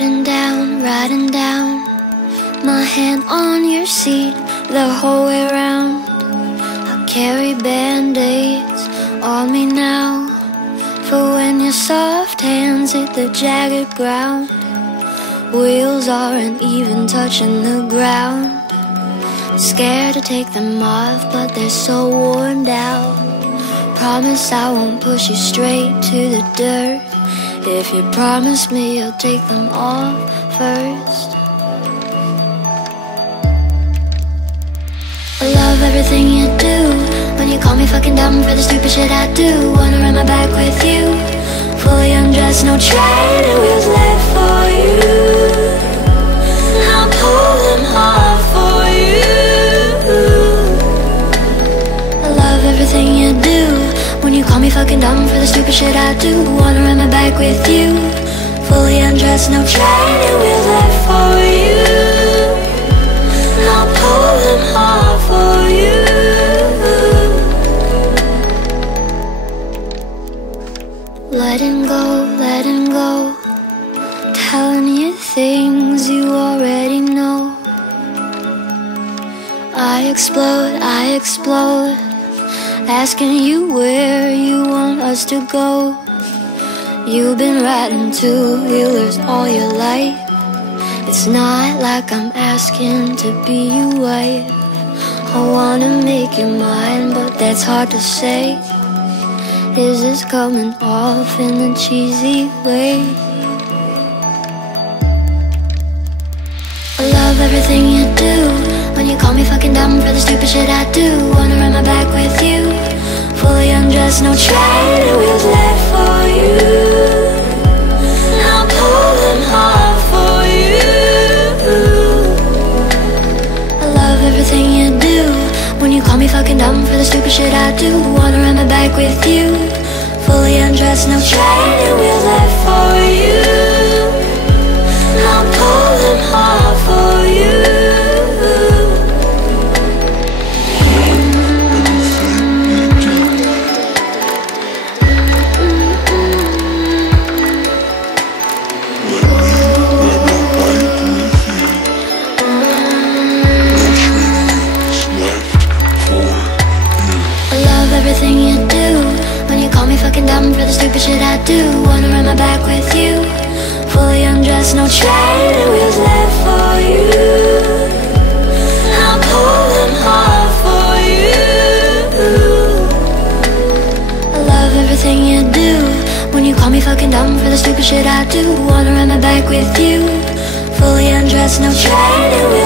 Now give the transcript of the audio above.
riding down, my hand on your seat the whole way round. I carry band-aids on me now, for when your soft hands hit the jagged ground. Wheels aren't even touching the ground. Scared to take them off, but they're so worn out. Promise I won't push you straight to the dirt. If you promise me you'll take them off first. I love everything you do. When you call me fucking dumb for the stupid shit I do. Wanna run my back with you, fully undressed, no training wheels left for you. I'll pull them hard for you. I love everything you do. When you call me fucking dumb for the stupid shit I do. Wanna run my back with you, fully undressed, no training wheels left for you. I'll pull them hard for you. Letting go, telling you things you already know. I explode, asking you where you want us to go. You've been riding two-wheelers all your life. It's not like I'm asking to be your wife. I wanna make you mine, but that's hard to say. Is this coming off in a cheesy way? I love everything you do. When you call me fucking dumb for the stupid shit I do. Wanna run my back with you, fully undressed, no training wheels left for you. I'll pull them hard for you. I love everything you do. When you call me fucking dumb for the stupid shit I do. Wanna run my back with you, fully undressed, no training wheels left for you. I'll pull them hard for you. Everything you do. When you call me fucking dumb for the stupid shit I do. Wanna run my back with you, fully undressed, no training wheels left for you. I'll pull them hard for you. I love everything you do. When you call me fucking dumb for the stupid shit I do. Wanna run my back with you, fully undressed, no training wheels